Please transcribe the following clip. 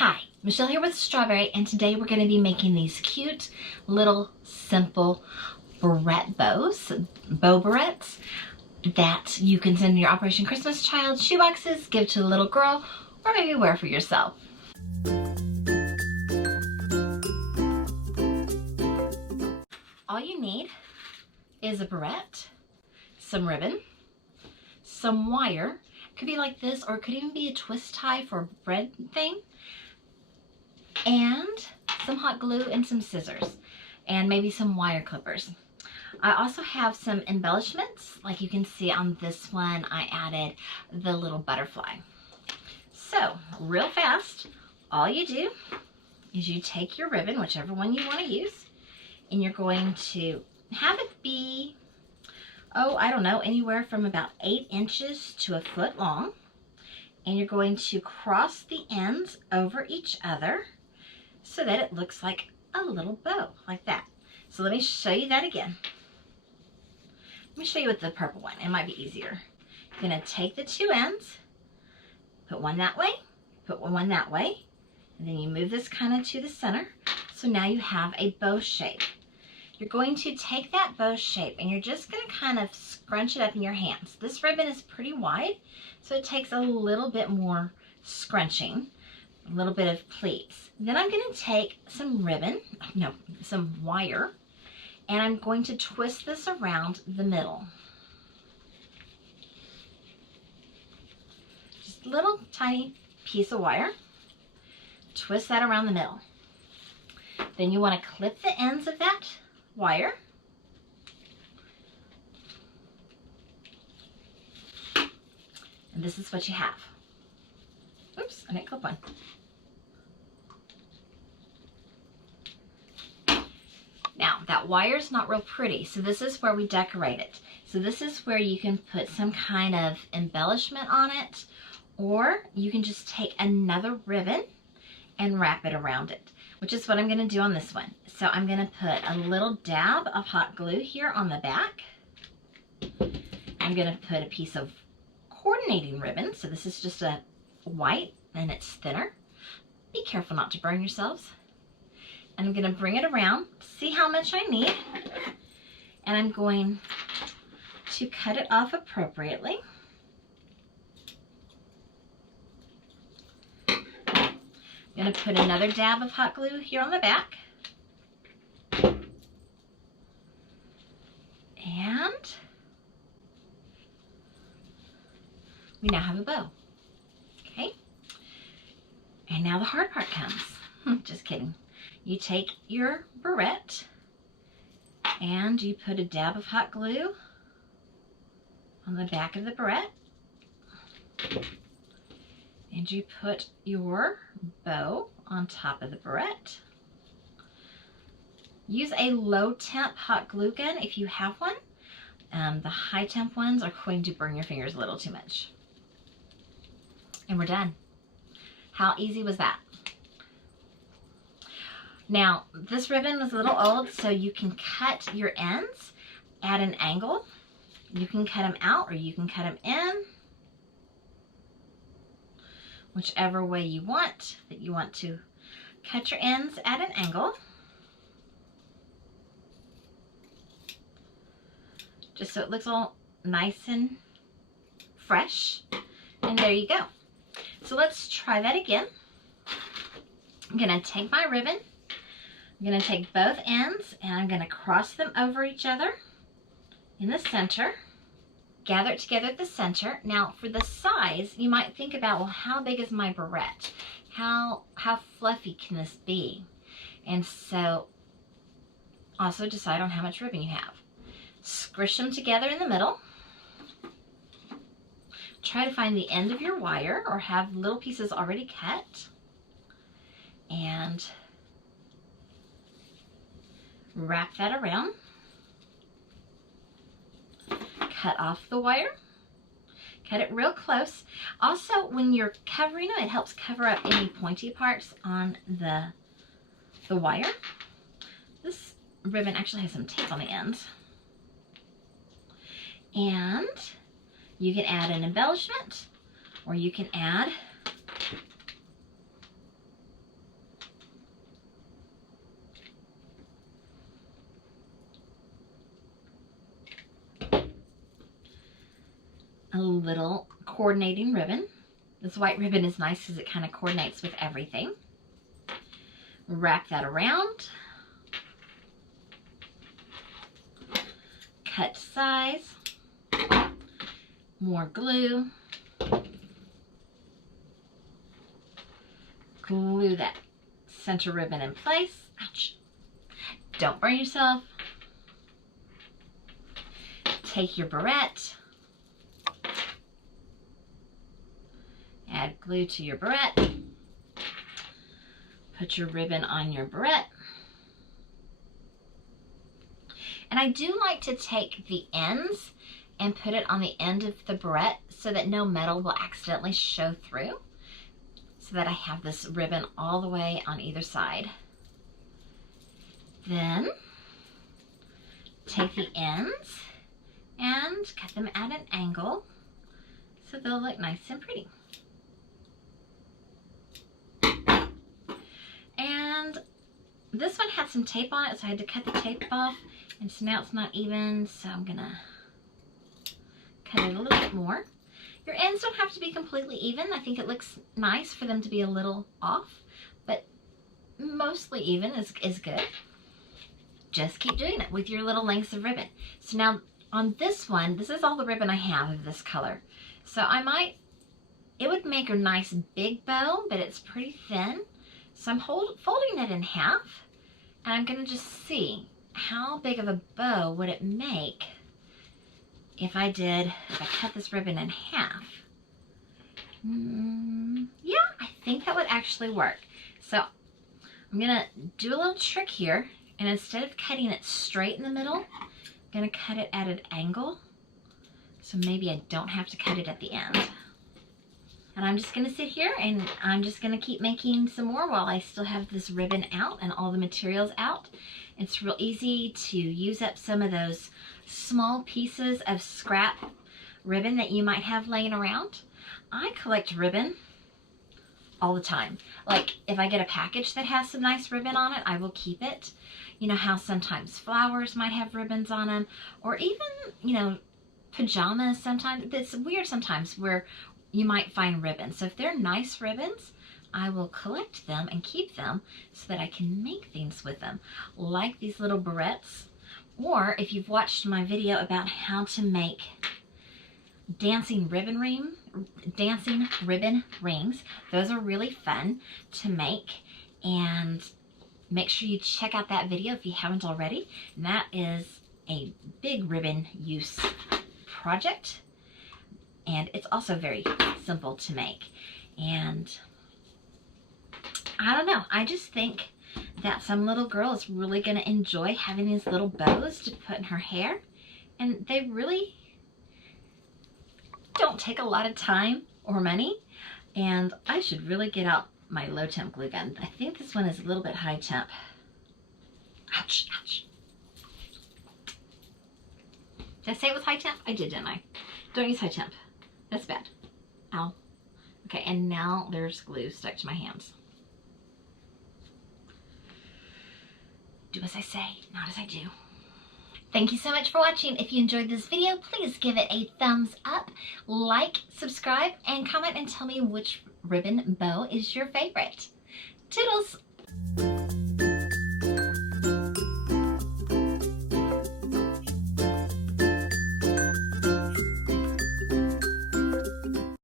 Hi, Michelle here with Strawberry, and today we're going to be making these cute little simple barrette bows, bow barrettes, that you can send your Operation Christmas Child shoeboxes, give to a little girl, or maybe wear for yourself. All you need is a barrette, some ribbon, some wire. It could be like this, or it could even be a twist tie for a bread thing, and some hot glue and some scissors, and maybe some wire clippers. I also have some embellishments. Like you can see on this one, I added the little butterfly. So real fast, all you do is you take your ribbon, whichever one you want to use, and you're going to have it be, I don't know, anywhere from about 8 inches to a foot long. And you're going to cross the ends over each other so that it looks like a little bow, like that. So let me show you that again. Let me show you with the purple one. It might be easier. You're going to take the two ends, put one that way, put one that way, and then you move this kind of to the center. So now you have a bow shape. You're going to take that bow shape and you're just going to kind of scrunch it up in your hands. This ribbon is pretty wide, so it takes a little bit more scrunching, a little bit of pleats. Then I'm going to take some some wire, and I'm going to twist this around the middle. Just a little tiny piece of wire. Twist that around the middle. Then you want to clip the ends of that wire. And this is what you have. Oops, I didn't clip one. Now, that wire's not real pretty, so this is where we decorate it. So this is where you can put some kind of embellishment on it, or you can just take another ribbon and wrap it around it, which is what I'm going to do on this one. So I'm going to put a little dab of hot glue here on the back. I'm going to put a piece of coordinating ribbon. So this is just a white and it's thinner. Be careful not to burn yourselves. And I'm going to bring it around, see how much I need, and I'm going to cut it off appropriately. I'm going to put another dab of hot glue here on the back. And we now have a bow. Okay? And now the hard part comes. Just kidding. You take your barrette and you put a dab of hot glue on the back of the barrette. And you put your bow on top of the barrette. Use a low temp hot glue gun if you have one. The high temp ones are going to burn your fingers a little too much. And we're done. How easy was that? Now, this ribbon was a little old, so you can cut your ends at an angle. You can cut them out or you can cut them in. Whichever way you want, that you want to cut your ends at an angle. Just so it looks all nice and fresh. And there you go. So let's try that again. I'm going to take my ribbon. I'm going to take both ends and I'm going to cross them over each other in the center. Gather it together at the center. Now for the size, you might think about, well, how big is my barrette? How fluffy can this be? And so also decide on how much ribbon you have. Squish them together in the middle. Try to find the end of your wire or have little pieces already cut. And wrap that around. Cut off the wire. Cut it real close. Also, when you're covering them, it helps cover up any pointy parts on the wire. This ribbon actually has some tape on the ends. And you can add an embellishment, or you can add a little coordinating ribbon. This white ribbon is nice because it kind of coordinates with everything. Wrap that around. Cut to size. More glue. Glue that center ribbon in place. Ouch. Don't burn yourself. Take your barrette. Add glue to your barrette. Put your ribbon on your barrette. And I do like to take the ends and put it on the end of the barrette so that no metal will accidentally show through, so that I have this ribbon all the way on either side. Then take the ends and cut them at an angle so they'll look nice and pretty. And this one had some tape on it, so I had to cut the tape off, and so now it's not even, so I'm gonna cut it a little bit more. Your ends don't have to be completely even. I think it looks nice for them to be a little off, but mostly even is good. Just keep doing it with your little lengths of ribbon. So now on this one, this is all the ribbon I have of this color. So it would make a nice big bow, but it's pretty thin. So I'm folding it in half, and I'm gonna just see how big of a bow would it make if I cut this ribbon in half. Yeah, I think that would actually work. So I'm gonna do a little trick here, and instead of cutting it straight in the middle, I'm gonna cut it at an angle. So maybe I don't have to cut it at the end. And I'm just gonna sit here and I'm just gonna keep making some more while I still have this ribbon out and all the materials out. It's real easy to use up some of those small pieces of scrap ribbon that you might have laying around. I collect ribbon all the time. Like if I get a package that has some nice ribbon on it, I will keep it. You know how sometimes flowers might have ribbons on them, or even, you know, pajamas sometimes. It's weird sometimes where you might find ribbons. So if they're nice ribbons, I will collect them and keep them so that I can make things with them, like these little barrettes. Or if you've watched my video about how to make dancing ribbon rings, those are really fun to make, and make sure you check out that video if you haven't already. And that is a big ribbon use project, and it's also very simple to make. And I don't know, I just think that some little girl is really going to enjoy having these little bows to put in her hair, and they really don't take a lot of time or money. And I should really get out my low temp glue gun. I think this one is a little bit high temp. Ouch, ouch. Did I say it was high temp? I did, didn't I? Don't use high temp. That's bad. Ow. Okay, and now there's glue stuck to my hands. Do as I say, not as I do. Thank you so much for watching. If you enjoyed this video, please give it a thumbs up, like, subscribe, and comment and tell me which ribbon bow is your favorite. Toodles!